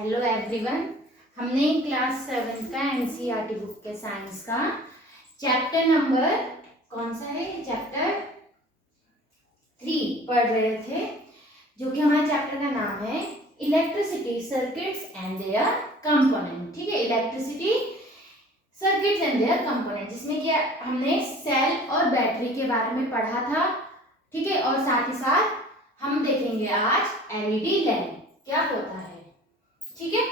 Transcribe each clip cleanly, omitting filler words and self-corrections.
Hello everyone. हमने class 7 का NCERT book के साइंस का चैप्टर नंबर कौन सा है, चैप्टर 3 पढ़ रहे थे, जो कि हमारे चैप्टर का नाम है electricity circuits and their component. ठीक है, electricity circuits and their component, जिसमें कि हमने सेल और बैटरी के बारे में पढ़ा था। ठीक है, और साथ ही साथ हम देखेंगे आज एलईडी लैंप क्या होता है। ठीक है,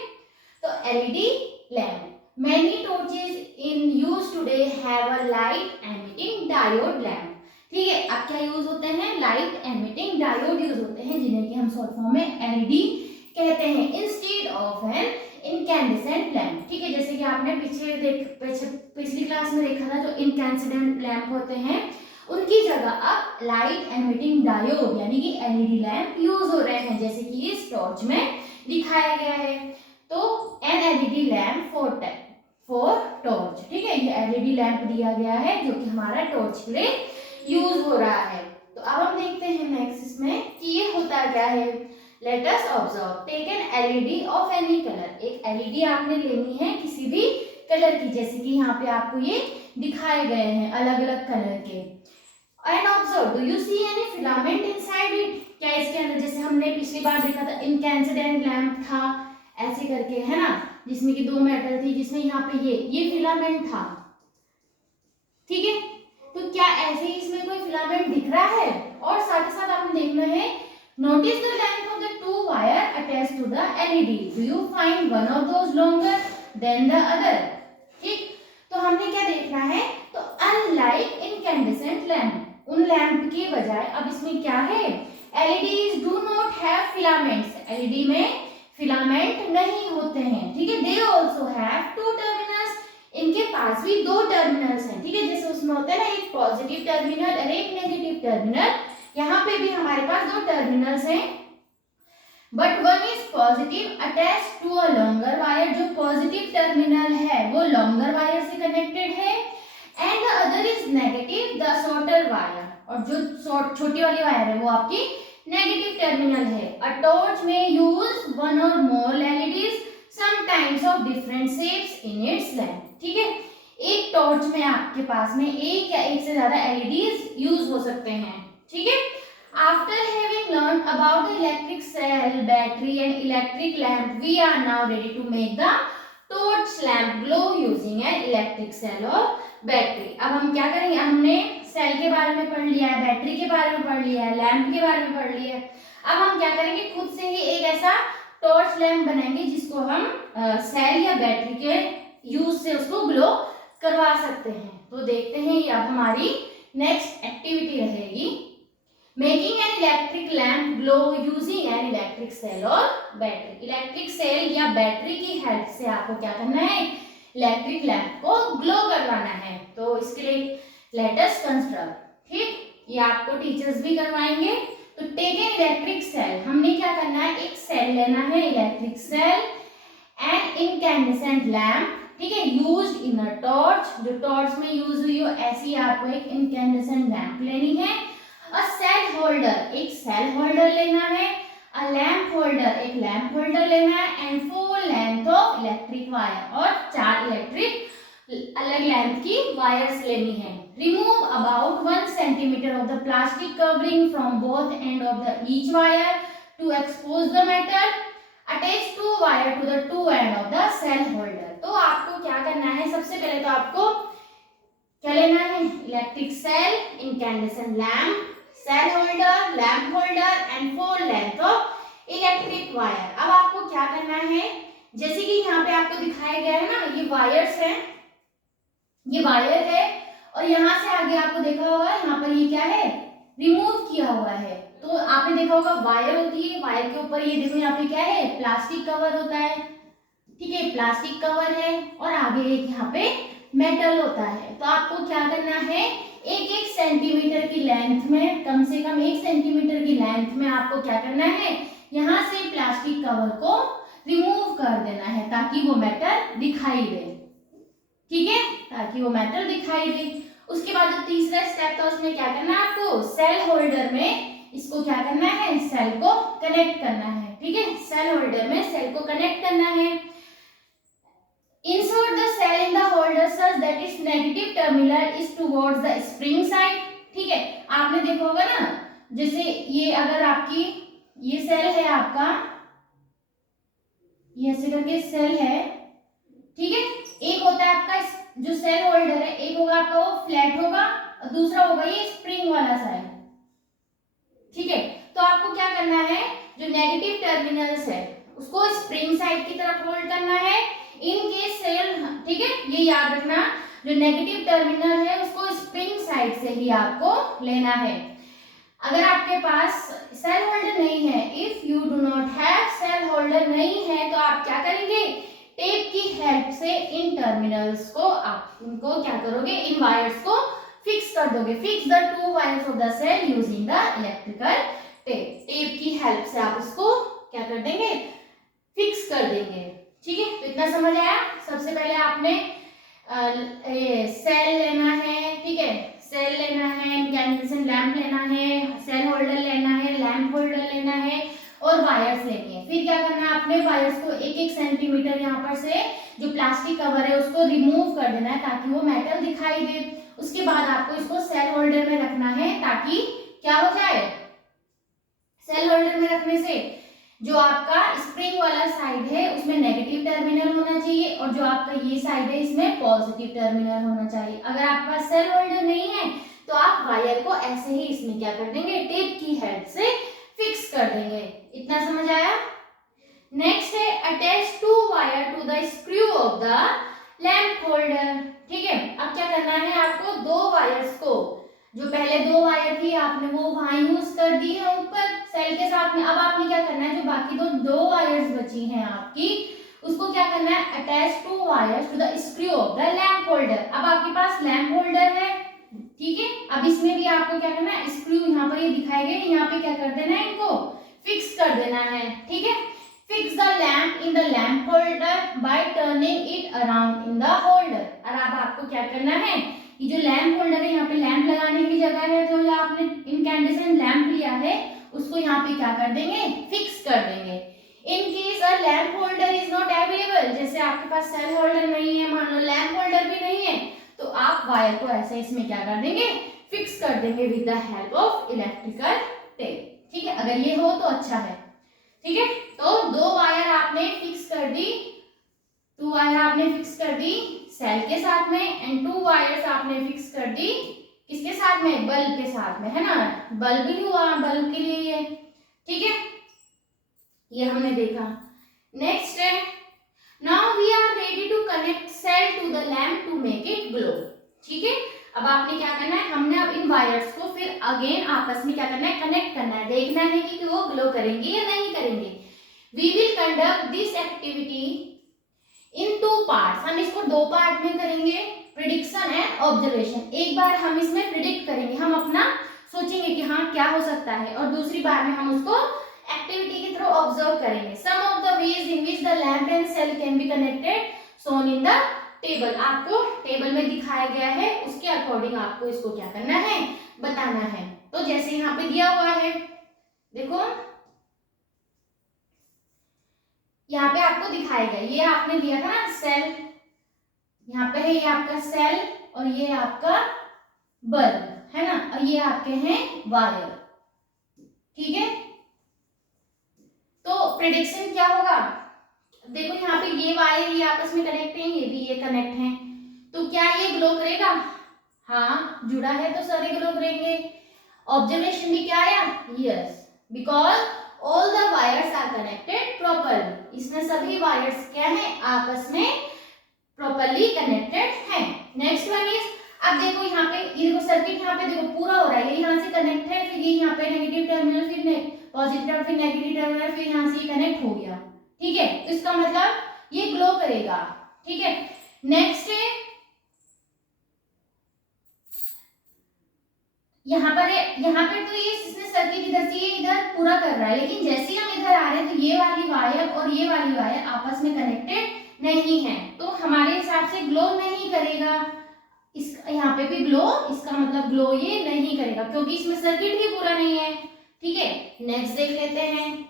तो LED lamp, many torches in use today have a light emitting diode lamp. ठीक है, अब क्या यूज होते हैं, लाइट एमिटिंग डायोड यूज होते हैं, जिन्हें कि हम शॉर्ट फॉर्म में एलईडी कहते हैं, instead of an incandescent lamp. ठीक है, जैसे कि आपने पिछली क्लास में देखा था, जो इनकैंडेसेंट लैंप होते हैं उनकी जगह अब लाइट एमिटिंग डायोड यानी कि एलईडी लैंप यूज हो रहे हैं, जैसे कि इस टॉर्च में दिखाया गया है। तो an LED lamp for torch. ठीक है, ये एलईडी लैंप दिया गया है जो कि हमारा टॉर्च के लिए यूज हो रहा है। तो अब हम देखते हैं नेक्स्ट इसमें कि ये होता क्या है। Let us observe, take an LED of any colour. एक एलईडी आपने लेनी है किसी भी कलर की, जैसे कि यहाँ पे आपको ये दिखाए गए हैं अलग अलग कलर के। And observe, do you see any filament inside it. क्या इसके अंदर, जैसे हमने पिछली बार देखा था इनकैंडेसेंट लैंप था ऐसे करके, है ना, जिसमें कि दो मेटल थी, जिसमें यहाँ पे ये फिलामेंट था। ठीक है, तो क्या ऐसे ही इसमें कोई फिलामेंट दिख रहा है। और साथ ही साथ आपने देखना है, notice the length of the two wire attached to the LED, do you find one of those longer than the other. ठीक, तो हमने क्या देखना है, तो अनलाइक इनकैंडेसेंट लैंप, उन लैंप के बजाय अब इसमें क्या है, LEDs do not have filaments, LED में फिलामेंट नहीं होते हैं। ठीक है, they also have two terminals, इनके पास भी दो टर्मिनल्स हैं। ठीक है, जैसे उसमें होता है ना एक पॉजिटिव टर्मिनल और एक नेगेटिव टर्मिनल, यहाँ पे भी हमारे पास दो टर्मिनल्स हैं, but one is positive attached to a longer wire, जो पॉजिटिव टर्मिनल है वो लॉन्गर वायर से कनेक्टेड है, and the other is negative the shorter wire, और जो छोटी वाली वायर है वो आपकी नेगेटिव टर्मिनल है। अ टॉर्च में use one or more LEDs sometimes of different shapes in its lamp. ठीक है, एक टॉर्च में आपके पास में एक या एक से ज्यादा एलईडीज यूज हो सकते हैं। ठीक है, after having learn about the electric cell, battery and electric lamp, we are now ready to make the torch lamp glow using an electric cell और बैटरी। अब हम क्या करेंगे, हमने सेल के बारे में पढ़ लिया है, बैटरी के बारे में पढ़ लिया है, लैंप के बारे में पढ़ लिया है। अब हम क्या करेंगे, खुद से ही एक ऐसा टॉर्च लैंप बनाएंगे जिसको हम सेल या बैटरी के यूज से उसको ग्लो करवा सकते हैं। तो देखते हैं ये अब हमारी नेक्स्ट एक्टिविटी रहेगी, making an electric lamp glow using an electric cell और बैटरी। इलेक्ट्रिक सेल या बैटरी की हेल्प से आपको क्या करना है, इलेक्ट्रिक लैंप को ग्लो करवाना है। तो इसके लिए लेट अस कंस्ट्रक्ट। ठीक, ये आपको टीचर्स भी करवाएंगे। तो टेक एन इलेक्ट्रिक सेल, हमने क्या करना है, एक सेल लेना है, electric cell and incandescent lamp. ठीक है, यूज्ड इन अ टॉर्च, जो टॉर्च में यूज हुई हो ऐसी आपको एक इनकैंडेसेंट लैंप लेनी है। अ सेल होल्डर, एक सेल होल्डर लेना है। अ लैंप होल्डर, एक लैंप होल्डर लेना है। And 4 length of electric wire, और 4 इलेक्ट्रिक अलग लेंथ की वायर्स लेनी है। Remove about 1 centimetre of the plastic covering from both and of the each wire to expose the metal, attach 2 wire to the 2 end of the cell holder. तो आपको क्या करना है, सबसे पहले तो आपको क्या लेना है, electric cell, incandescent lamp, cell holder, lamp holder and 4 length of electric wire. अब आपको क्या करना है, जैसे कि यहाँ पे आपको दिखाया गया है ना, ये वायर्स हैं, ये वायर है, और यहाँ से आगे आपको देखा होगा यहाँ पर ये क्या है, रिमूव किया हुआ है। तो आपने देखा होगा वायर होती है, वायर के ऊपर ये देखो यहाँ पे क्या है, प्लास्टिक कवर होता है। ठीक है, प्लास्टिक कवर है, और आगे एक यहाँ पे मेटल होता है। तो आपको क्या करना है, एक एक सेंटीमीटर की लेंथ में, कम से कम 1 सेंटीमीटर की लेंथ में आपको क्या करना है, यहाँ से प्लास्टिक कवर को रिमूव कर देना है, ताकि वो मेटल दिखाई दे। ठीक है, ताकि वो मेटल दिखाई दे। उसके बाद जो तीसरा स्टेप था उसमें क्या करना है आपको, सेल होल्डर में इसको क्या करना है, सेल को कनेक्ट करना है, ठीक है, सेल होल्डर में सेल को कनेक्ट करना है। Insert the cell in the holder such that its negative terminal is towards the spring side, ठीक है। आपने देखा होगा ना, जैसे ये अगर आपकी ये सेल है आपका, ये ऐसे करके सेल है, ठीक है। एक होता है आपका जो सेल होल्डर है, एक होगा आपका वो फ्लैट होगा और दूसरा होगा ये स्प्रिंग वाला साइड, ठीक है। तो आपको क्या करना है, जो नेगेटिव टर्मिनल्स है उसको स्प्रिंग साइड की तरफ होल्ड करना है। इन केस सेल, ठीक है, ये याद रखना, जो नेगेटिव टर्मिनल है उसको स्प्रिंग साइड से ही आपको लेना है। अगर आपके पास सेल होल्डर नहीं है, if you do not have cell holder नहीं है, तो आप क्या करेंगे, टेप की हेल्प से इन टर्मिनल्स को आप इनको क्या करोगे, इन वायर्स को फिक्स कर दोगे। Fix the two wires of the cell using the electrical tape. Tape की हेल्प से आप उसको क्या कर देंगे, फिक्स कर देंगे, ठीक है। तो इतना समझ आया। सबसे पहले आपने सेल लेना है, ठीक है, सेल लेना है, इंकैंडेसेंट लैंप लेना है, सेल होल्डर लेना है, लैंप होल्डर लेना है और वायर्स लेनी है। फिर क्या करना है, आपने वायर्स को 1-1 सेंटीमीटर यहाँ पर से जो प्लास्टिक कवर है उसको रिमूव कर देना है ताकि वो मेटल दिखाई दे। उसके बाद आपको इसको सेल होल्डर में रखना है ताकि क्या हो जाए, सेल होल्डर में रखने से जो आपका स्प्रिंग वाला साइड है उसमें नेगेटिव टर्मिनल होना चाहिए और जो आपका ये साइड है इसमें पॉजिटिव टर्मिनल होना चाहिए। अगर आपके पास सेल होल्डर नहीं है तो आप वायर को ऐसे ही इसमें क्या कर देंगे, टेप की हेल्प से फिक्स कर देंगे। इतना समझ आया। नेक्स्ट है attach two wire to the screw of the lamp holder, ठीक है। अब क्या करना है, आपको दो वायर्स को, जो पहले दो वायर थी आपने वो वहां यूज कर दी है ऊपर सेल के साथ में। अब आपने क्या करना है, जो बाकी दो वायर्स बची हैं आपकी, उसको क्या करना है, attach two wires to the screw of the lamp holder. अब आपके पास लैंप होल्डर है, ठीक है। अब इसमें भी आपको क्या करना है, स्क्रू यहाँ पर ये दिखाए गए, यहाँ पे क्या कर देना है, इनको फिक्स कर देना है, ठीक है। Fix the lamp in the lamp holder bye turning it around in the holder. और अब आपको क्या करना है, ये जो लैंप होल्डर है यहाँ पे लैंप लगाने की जगह है, तो जो आपने इनकैंडेसेंट लैंप लिया है उसको यहाँ पे क्या कर देंगे, फिक्स कर देंगे। In case a lamp holder is not available, जैसे आपके पास सेल होल्डर नहीं है, मान लो लैंप होल्डर भी नहीं है, तो आप वायर को ऐसे इसमें क्या कर देंगे, फिक्स कर देंगे with the help of electrical tape, ठीक है। अगर ये हो तो अच्छा है, ठीक है। तो दो वायर आपने फिक्स कर दी, टू वायर आपने फिक्स कर दी सेल के साथ में एंड टू वायर्स आपने फिक्स कर दी किसके साथ में, बल्ब के साथ में, है ना। बल्ब भी हुआ, बल्ब के लिए ये, ठीक है, ये हमने देखा। नेक्स्ट है now we are ready to connect cell to the lamp to make it glow, ठीक है। अब आपने क्या करना है, हमने अब इन वायर्स को फिर अगेन आपस में क्या करना है, कनेक्ट करना है, देखना है कि वो ग्लो करेंगे या नहीं करेंगे। We will conduct this activity in 2 parts, हम इसको 2 पार्ट में करेंगे, प्रिडिक्शन एंड ऑब्जर्वेशन। एक बार हम इसमें प्रिडिक्ट करेंगे, हम अपना सोचेंगे कि हाँ क्या हो सकता है, और दूसरी बार में हम उसको एक्टिविटी के थ्रू ऑब्जर्व करेंगे। Some of the ways in which the lamp and cell can be connected shown in the table, आपको टेबल में दिखाया गया है, उसके अकॉर्डिंग आपको इसको क्या करना है, बताना है। तो जैसे यहाँ पे दिया हुआ है, देखो यहाँ पे आपको दिखाया गया, ये आपने दिया था ना सेल, यहाँ पे है ये आपका सेल और ये आपका बल्ब है ना, और ये आपके हैं वायर, ठीक है। तो प्रेडिक्शन क्या होगा, देखो यहाँ पे ये वायर ये आपस में कनेक्ट हैं, ये भी ये कनेक्ट हैं, तो क्या ये ग्लो करेगा, हाँ जुड़ा है तो सारे ग्लो करेंगे। ऑब्जर्वेशन भी क्या आया, yes, because all the wires are connected properly, इसमें सभी वायर्स क्या है, आपस में प्रॉपरली कनेक्टेड हैं। नेक्स्ट वन इज, अब देखो यहाँ पे ये देखो सर्किट यहाँ पे देखो पूरा हो रहा है, ये यहाँ से कनेक्ट है, फिर ये यहाँ पे नेगेटिव टर्मिनल, फिर पॉजिटिव टर्मिनल, फिर नेगेटिव टर्मिनल, फिर यहाँ से कनेक्ट हो गया, ठीक है। तो इसका मतलब ये ग्लो करेगा, ठीक है। नेक्स्ट है यहाँ पर तो ये इसने सर्किट इधर से इधर पूरा कर रहा है, लेकिन जैसे ही हम इधर आ रहे हैं तो ये वाली वायर और ये वाली वायर आपस में कनेक्टेड नहीं है, तो हमारे हिसाब से ग्लो नहीं करेगा। इस यहाँ पे भी ग्लो, इसका मतलब ग्लो ये नहीं करेगा क्योंकि इसमें सर्किट ही पूरा नहीं है, ठीक है, नेक्स्ट देख लेते हैं।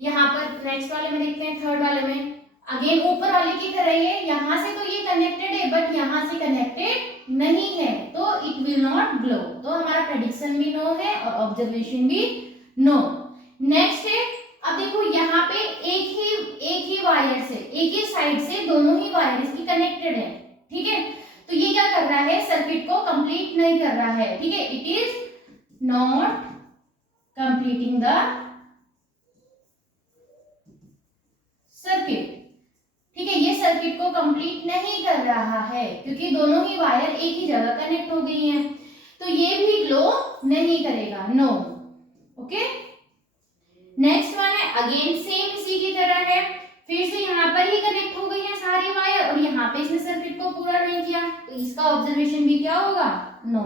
यहाँ पर नेक्स्ट वाले में देखते हैं, थर्ड वाले में अगेन ऊपर वाले की तरह ही है, यहाँ से तो ये कनेक्टेड है बट यहाँ से कनेक्टेड नहीं है, तो इट विल नॉट ग्लो। तो हमारा प्रेडिक्शन भी नो है और ऑब्जर्वेशन भी नो। नेक्स्ट है, अब देखो यहाँ पे एक ही वायर से, एक ही साइड से दोनों ही वायर इसकी कनेक्टेड है, ठीक है, तो ये क्या कर रहा है, सर्किट को कंप्लीट नहीं कर रहा है, ठीक है, it is not completing the circuit, ठीक है, ये सर्किट को कंप्लीट नहीं कर रहा है क्योंकि दोनों ही वायर एक ही जगह कनेक्ट हो गई हैं, तो ये भी ग्लो नहीं करेगा, नो। ओके, नेक्स्ट वन है अगेन सेम इसी की तरह है, फिर से यहाँ पर ही कनेक्ट हो गई है सारी वायर और यहाँ पे इसने सर्किट को पूरा नहीं किया, तो इसका ऑब्जर्वेशन भी क्या होगा, नो।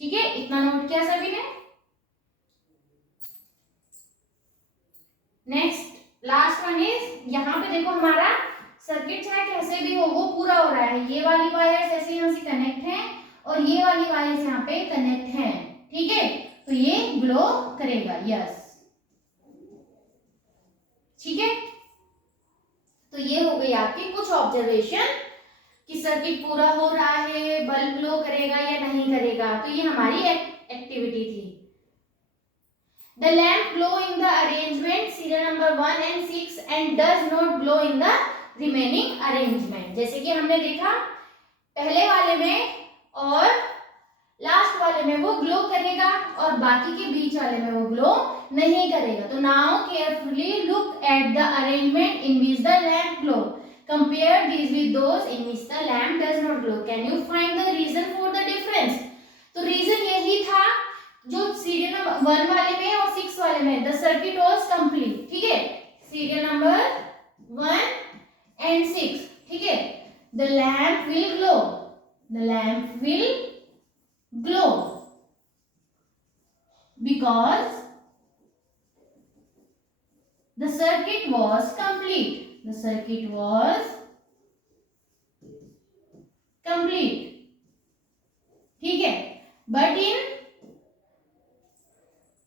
ठीक है, इतना नोट किया सभी ने। नेक्स्ट लास्ट वन इज, यहाँ पे देखो हमारा सर्किट चाहे कैसे भी हो वो पूरा हो रहा है, ये वाली वायर्स ऐसे यहाँ से कनेक्ट हैं और ये वाली वायर्स यहाँ पे कनेक्ट हैं, ठीक है, तो ये ग्लो करेगा, यस, ठीक है। तो ये हो गई आपकी कुछ ऑब्जर्वेशन कि सर्किट पूरा हो रहा है, बल्ब ग्लो करेगा या नहीं करेगा, तो ये हमारी एक्टिविटी थी। The lamp glow in the arrangement serial number 1 and 6 and does not glow in the remaining arrangement। जैसे कि हमने देखा पहले वाले में और लास्ट वाले में वो ग्लो करेगा और बाकी के बीच वाले में वो ग्लो नहीं करेगा। तो now carefully look at the arrangement in which the lamp glow, compare these with those in which the lamp does not glow, can you find the reason for the difference. तो reason यही था जो serial number 1 वाले में और 6 वाले में the circuit was complete, ठीक है, सीरियल नंबर 1 एंड 6, ठीक है, the lamp will glow, the lamp will glow because the circuit was complete, the circuit was complete, ठीक है, but in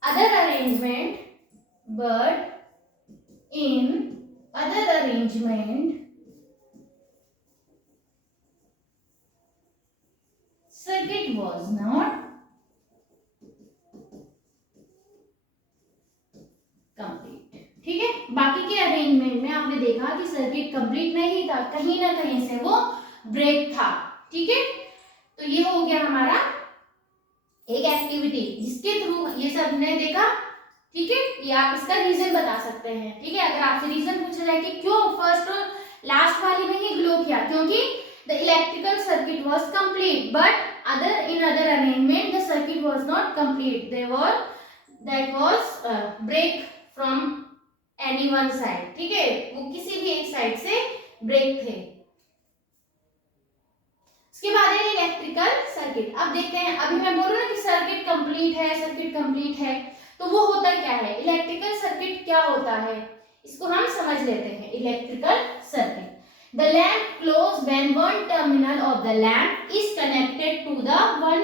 other arrangement, but in other arrangement circuit was not complete, ठीक है। बाकी के arrangement में आपने देखा कि सर्किट कंप्लीट नहीं था, कहीं ना कहीं से वो ब्रेक था, ठीक है। तो ये हो गया हमारा एक एक्टिविटी जिसके थ्रू ये सब ने देखा, ठीक है, ये आप इसका रीजन बता सकते हैं, ठीक है। अगर आपसे रीजन पूछा जाए कि क्यों फर्स्ट और लास्ट वाली में ही ग्लो किया, क्योंकि the electrical circuit was complete but in other arrangement the circuit was not complete, that was break from any one side, ठीक है, वो किसी भी एक साइड से ब्रेक थे। उसके बाद है इलेक्ट्रिकल सर्किट। अब देखते हैं, अभी मैं बोल रहा हूँ कि सर्किट कंप्लीट है, सर्किट कंप्लीट है, तो वो होता क्या है, इलेक्ट्रिकल सर्किट क्या होता है, इसको हम समझ लेते हैं। Electrical circuit, the lamp glows when one terminal of the lamp is connected to the one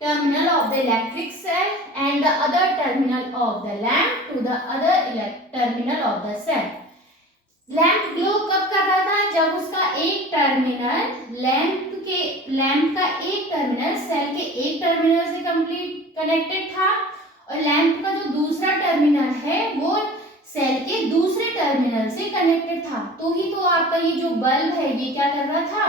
terminal of the electric cell and the other terminal of the lamp to the other terminal of the cell। Lamp glow कब कर रहा था, जब उसका एक terminal lamp का एक terminal cell के एक टर्मिनल से कंप्लीट कनेक्टेड था और लैंप का जो दूसरा टर्मिनल है वो सेल के दूसरे टर्मिनल से कनेक्टेड था, तो ही तो आपका ये जो बल्ब है ये क्या कर रहा था,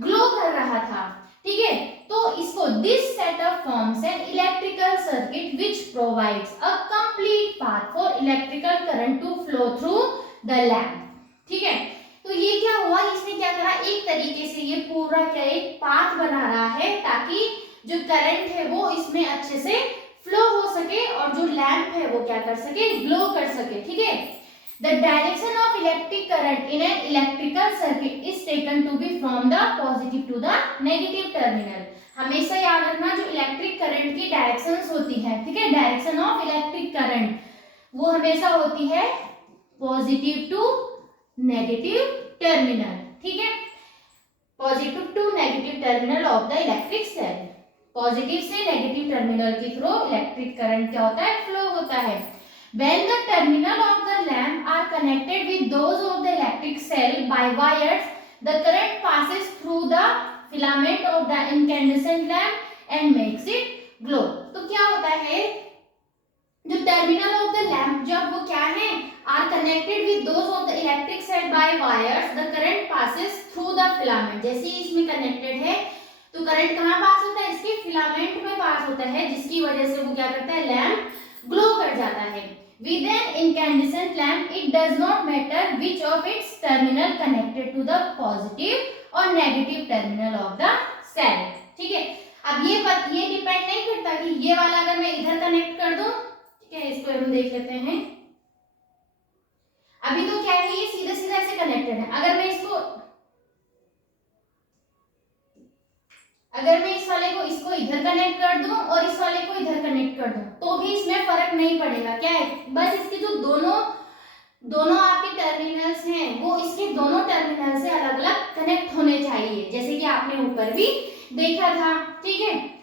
ग्लो कर रहा था, ठीक है। तो इसको this setup forms an electrical circuit which provides a complete path for electrical current to flow through the lamp, ठीक है। तो ये क्या हुआ, इसने क्या करा, एक तरीके से ये पूरा क्या एक पाथ बना रहा है ताकि जो करंट है वो इसमें अच्छे से फ्लो हो सके और जो लैंप है वो क्या कर सके, ग्लो कर सके, ठीक है। The direction of electric current in an electrical circuit is taken to be from the positive to the negative terminal. हमेशा याद रखना जो इलेक्ट्रिक करंट की डायरेक्शंस होती है, ठीक है, डायरेक्शन ऑफ इलेक्ट्रिक करंट वो हमेशा होती है पॉजिटिव टू नेगेटिव टर्मिनल, ठीक है, positive to negative terminal of the electric cell. Positive से नेगेटिव टर्मिनल के थ्रू इलेक्ट्रिक करंट क्या होता है, फ्लो होता है। When the terminal of the lamp are connected with those of the electric cell by wires, the current passes through the filament of the incandescent lamp and makes it glow। तो क्या होता है, जो terminal of the lamp जब वो क्या है, are connected with those of the electric cell by wires, the current passes through the filament. जैसे ही इसमें कनेक्टेड है तो करंट कहाँ पास होता है, इसके फिलामेंट में पास होता है, जिसकी वजह से वो क्या करता है, लैम्प ग्लो कर जाता है। With an incandescent lamp, it does not matter which of its terminal connected to the positive or negative terminal of the cell। ठीक है, अब ये डिपेंड नहीं करता कि ये वाला अगर मैं इधर कनेक्ट कर दूं, ठीक है, इसको हम देख लेते हैं। अभी तो क्या है, ये सीधा सीधा ऐसे कनेक्टेड है। अगर मैं इस वाले को इसको इधर कनेक्ट कर दूं और इस वाले को इधर कनेक्ट कर दूं तो भी इसमें फर्क नहीं पड़ेगा। क्या है, बस इसके जो दोनों आपके टर्मिनल्स हैं वो इसके दोनों टर्मिनल से अलग अलग कनेक्ट होने चाहिए, जैसे कि आपने ऊपर भी देखा था। ठीक है,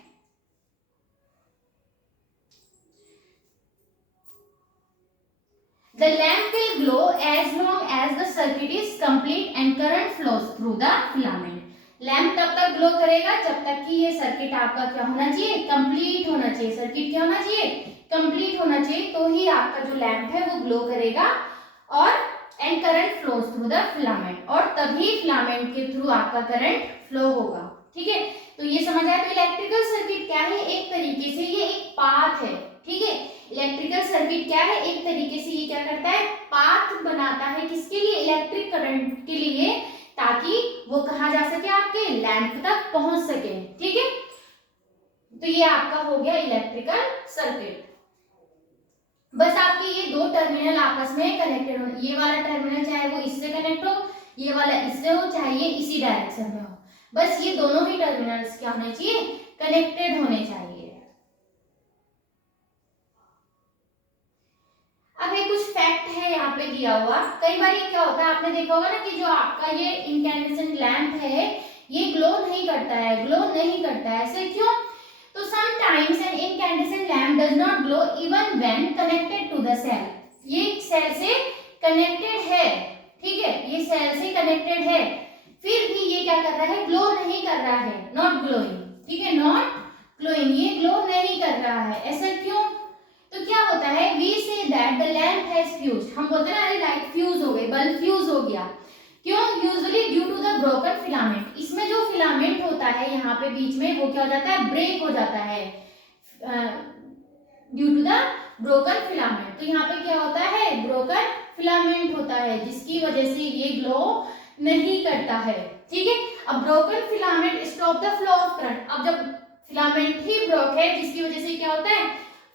The lamp will glow as long as the circuit is complete and current flows through the filament। Lamp तब तक ग्लो करेगा जब तक कि ये सर्किट आपका क्या होना चाहिए, कंप्लीट होना चाहिए। सर्किट क्या होना चाहिए, कंप्लीट होना चाहिए, तो ही आपका जो लैंप है वो ग्लो करेगा और and current flows through the filament, और तभी फिलामेंट के थ्रू आपका करंट फ्लो होगा। ठीक है, तो ये समझ आया। तो इलेक्ट्रिकल सर्किट क्या है, एक तरीके से ये एक पाथ है। ठीक है, इलेक्ट्रिकल सर्किट क्या है, एक तरीके से ये क्या करता है, पाथ बनाता है, किसके लिए, इलेक्ट्रिक करंट के लिए, ताकि वो कहाँ जा सके, आपके लैंप तक पहुंच सके। ठीक है, तो ये आपका हो गया इलेक्ट्रिकल सर्किट। बस आपके ये दो टर्मिनल आपस में कनेक्टेड हो, ये वाला टर्मिनल चाहे वो इससे कनेक्ट हो, ये वाला इससे हो, चाहे ये इसी डायरेक्शन में हो, बस ये दोनों ही टर्मिनल्स क्या होने चाहिए, कनेक्टेड होने चाहिए। अब ये कुछ फैक्ट है यहाँ पे दिया हुआ। कई बार ये क्या होता है, आपने देखा होगा ना कि जो आपका ये इनकैंडेसेंट लैंप है ये ग्लो नहीं करता है, ऐसे क्यों? तो sometimes an incandescent lamp does not glow even when connected to the cell. ये सेल से कनेक्टेड है, ठीक है, ये सेल से कनेक्टेड है, फिर भी ये क्या कर रहा है, ग्लो नहीं कर रहा है, नॉट ग्लोइंग। ठीक है, नॉट ग्लोइंग, ये ग्लो नहीं कर रहा है, ऐसा क्यों? तो क्या होता है, we say that the lamp has fused. हम बोलते हैं अरे लाइट फ्यूज हो गई, बल्ब फ्यूज हो गया, क्यों? Usually due to the broken filament. इसमें जो फिलामेंट होता है यहाँ पे बीच में, वो क्या हो जाता है, ब्रेक हो जाता है due to the broken filament. तो यहाँ पे क्या होता है, ब्रोकन फिलामेंट होता है, जिसकी वजह से ये ग्लो नहीं करता है। ठीक है, अब broken filament stop the flow of current. अब जब फिलामेंट ही ब्रोक है, जिसकी वजह से क्या होता है,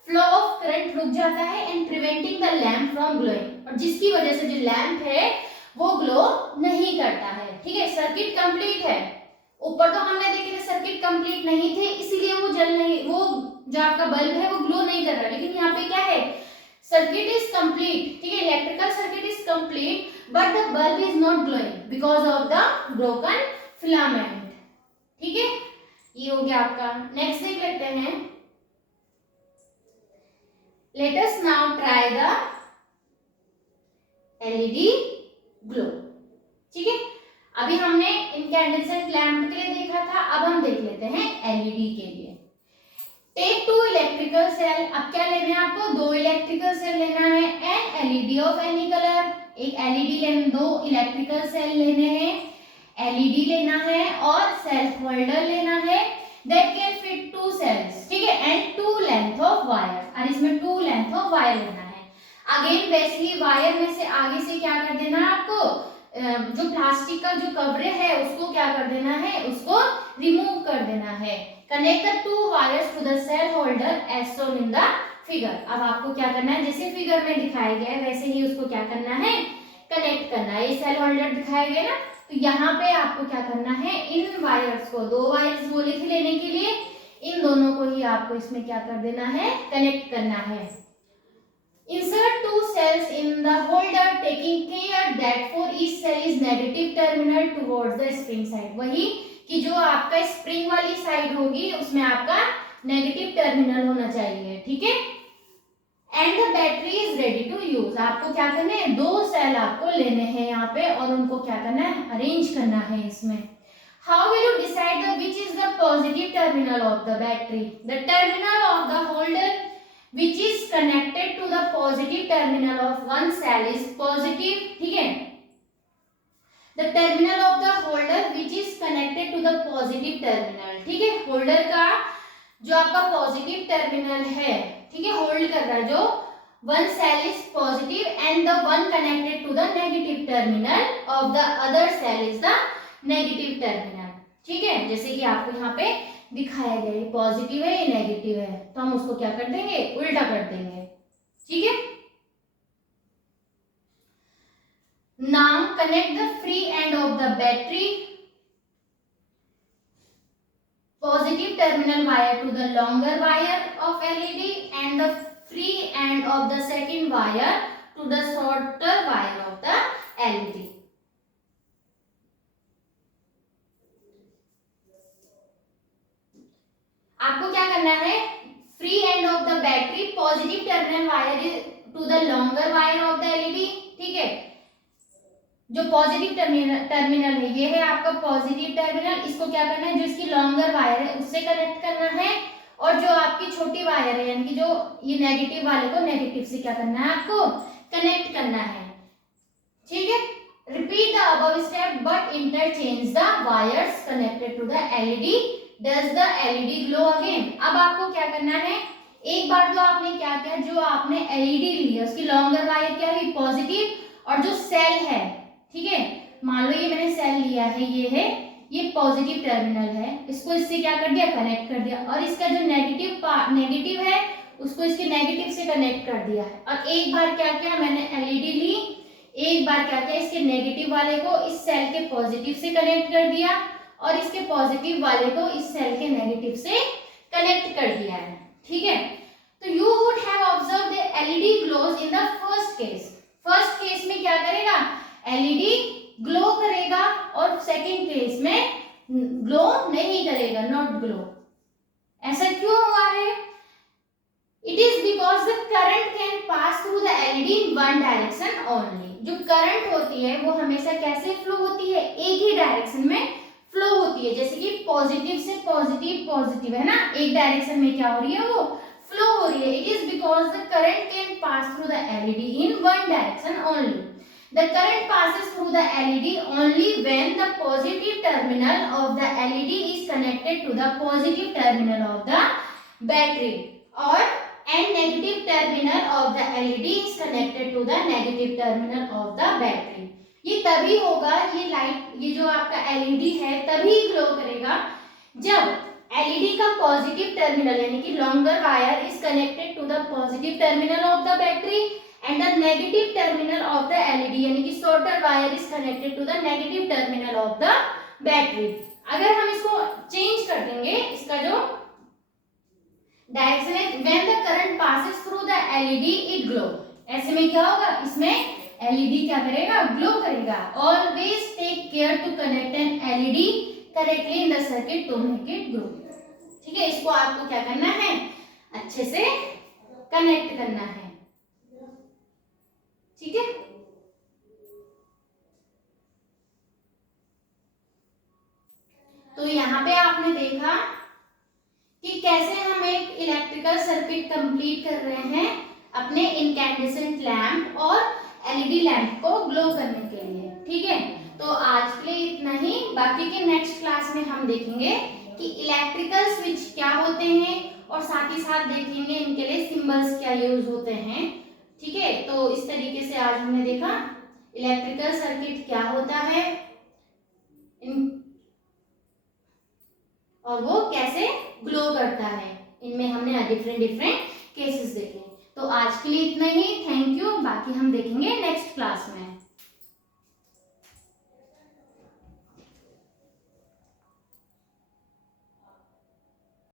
फ्लो ऑफ करंट रुक जाता है and preventing the lamp from glowing, और जिसकी वजह से जो लैंप है वो ग्लो नहीं करता है। ठीक है, सर्किट कंप्लीट है। ऊपर तो हमने देखे थे सर्किट कंप्लीट नहीं थे, इसीलिए वो जल नहीं, वो जो आपका बल्ब है वो ग्लो नहीं कर रहा, लेकिन यहाँ पे क्या है, सर्किट इज कंप्लीट। ठीक है, electrical circuit is complete but the bulb is not glowing because of the broken filament. ठीक है, ये हो गया आपका। नेक्स्ट देख लेते हैं, let us now try the LED glow। ठीक है, अभी हमने इनकैंडेसेंट लैंप के लिए देखा था, अब हम देख लेते हैं LED के लिए। Take 2 electrical cell. अब क्या लेना है आपको, 2 इलेक्ट्रिकल सेल लेना है, an LED of any colour. एक LED लेना, 2 इलेक्ट्रिकल सेल लेने हैं, LED लेना है और सेल होल्डर लेना है that can fit 2 cells। ठीक है, and 2 length of wire, और इसमें 2 length of wire लेना है। अगेन वैसे ही वायर में से आगे से क्या कर देना है आपको, जो प्लास्टिक का जो कवर है उसको क्या कर देना है, उसको रिमूव कर देना है। Connect the 2 wires to the cell holder as shown in the figure। अब आपको क्या करना है, जैसे फिगर में दिखाया गया है वैसे ही उसको क्या करना है, कनेक्ट करना है। ये सेल होल्डर दिखाया गया ना, तो यहाँ पे आपको क्या करना है, इन वायर्स को, 2 वायर्स बोले थे लेने के लिए, इन दोनों को ही आपको इसमें क्या कर देना है, कनेक्ट करना है। Insert 2 cells in the holder taking care that for each cell is negative terminal towards the spring side। वही कि जो आपका स्प्रिंग वाली साइड होगी उसमें आपका नेगेटिव टर्मिनल होना चाहिए, ठीक है। And the battery is ready to use. आपको क्या करना है, 2 सेल आपको लेने हैं यहाँ पे और उनको क्या करना है, अरेंज करना है इसमें। How will you decide the which is the positive terminal of the battery? The terminal of the holder which is connected to the positive terminal of one cell is positive, ठीक है। The terminal of the holder which is connected to the positive terminal, ठीक है। Holder का जो आपका positive terminal है, ठीक है, होल्ड कर रहा है, जो one cell is positive and the one connected to the negative terminal of the other cell is the negative terminal, ठीक है। जैसे कि आपको यहाँ पे दिखाया गया, ये पॉजिटिव है, ये नेगेटिव है, तो हम उसको क्या कर देंगे, उल्टा कर देंगे, ठीक है। Now connect the free end of the battery positive terminal wire to the longer wire of LED and the free end of the second wire to the shorter wire of the LED. आपको क्या करना है, free end of the battery positive terminal wire to the longer wire of the LED, ठीक है। जो positive terminal है, ये है आपका पॉजिटिव टर्मिनल, इसको क्या करना है, जो इसकी लॉन्गर वायर है उससे कनेक्ट करना है, और जो आपकी छोटी वायर है यानी कि जो ये नेगेटिव वाले को नेगेटिव से क्या करना है, आपको कनेक्ट करना है, ठीक है। Repeat the above step but interchange the wires connected to the LED. Does the LED glow again? अब आपको क्या करना है, एक बार तो आपने क्या किया, जो आपने LED लिया उसकी लॉन्गर वायर क्या हुई, पॉजिटिव, और जो सेल है, ठीक है, मान लो ये मैंने सेल लिया है, ये है, ये पॉजिटिव टर्मिनल है, इसको इससे क्या कर दिया, कनेक्ट कर दिया, और इसका जो नेगेटिव है उसको इसके नेगेटिव से कनेक्ट कर दिया है। और एक बार क्या किया, मैंने LED ली, एक बार क्या किया, इसके नेगेटिव वाले को इस सेल के पॉजिटिव से कनेक्ट कर दिया, और इसके पॉजिटिव वाले को इस सेल के नेगेटिव से कनेक्ट कर दिया है, ठीक है। तो you would have observe the LED glows in the first case. First case में क्या करेगा, एलईडी ग्लो करेगा, और सेकंड केस में ग्लो नहीं करेगा, नॉट ग्लो। ऐसा क्यों हुआ है? It is because the current can pass through the LED in one direction only. जो करंट होती है वो हमेशा कैसे फ्लो होती है, एक ही डायरेक्शन में फ्लो होती है। जैसे कि पॉजिटिव से पॉजिटिव, पॉजिटिव है ना, एक डायरेक्शन में क्या हो रही है, वो फ्लो हो रही है। It is because the current can pass through the LED in one direction only. The current passes through the LED only when the positive terminal of the LED is connected to the positive terminal of the battery, or and negative terminal of the LED is connected to the negative terminal of the battery। ये तभी होगा, ये light, ये जो आपका LED है तभी glow करेगा जब एलईडी का पॉजिटिव टर्मिनल यानी कि longer wire is connected to the positive terminal of the battery and the negative terminal of the LED यानी कि shorter wire is connected to the negative terminal of the battery. अगर हम इसको change कर देंगे, इसका जो डायरेक्शन है, when the current passes through the LED it glow. ऐसे में क्या होगा, इसमें एलईडी क्या करेगा, ग्लो करेगा। Always take care to connect an LED correctly in the circuit to make it glow. ठीक है, इसको आपको क्या करना है, अच्छे से कनेक्ट करना है। ठीक है, तो यहाँ पे आपने देखा कि कैसे हम एक इलेक्ट्रिकल सर्किट कंप्लीट कर रहे हैं अपने इनकैंडेसेंट लैंप और एलईडी लैंप को ग्लो करने के लिए। ठीक है, तो आज के लिए इतना ही। बाकी के नेक्स्ट क्लास में हम देखेंगे कि इलेक्ट्रिकल स्विच क्या होते हैं और साथ ही साथ देखेंगे इनके लिए सिंबल्स क्या यूज होते हैं। ठीक है, तो इस तरीके से आज हमने देखा इलेक्ट्रिकल सर्किट क्या होता है और वो कैसे ग्लो करता है। इनमें हमने डिफरेंट केसेस देखे। तो आज के लिए इतना ही। Thank you. बाकी हम देखेंगे नेक्स्ट क्लास में।